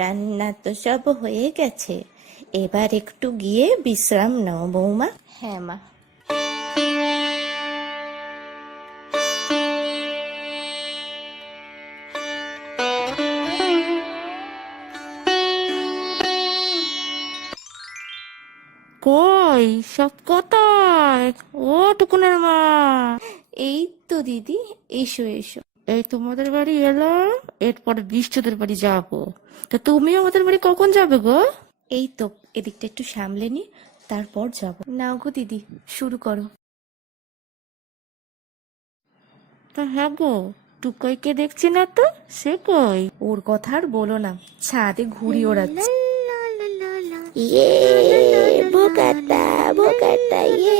রান্না তো সব হয়ে গেছে, এবার একটু গিয়ে বিশ্রাম নাও বৌমা। হ্যাঁ মা। কই সব কোথায়? ও টুকুনের মা, এই তো দিদি, এসো এসো। এই তোমাদের বাড়ি এলাম, এরপরে বৃষ্টিদের বাড়ি যাবো। তা তুমি আমাদের বাড়ি কখন যাবে গো? এই তো এদিকটা একটু সামলে নি, তারপর যাব। নাও গো দিদি, শুরু করো। তা হ্যাঁ গো, টুকাইকে দেখছি না তো, সে কই? ওর কথা আর বলো না, ছাদে ঘুড়ি ওড়াচ্ছে। ইয়ে, বোকাটা বোকাটা ইয়ে।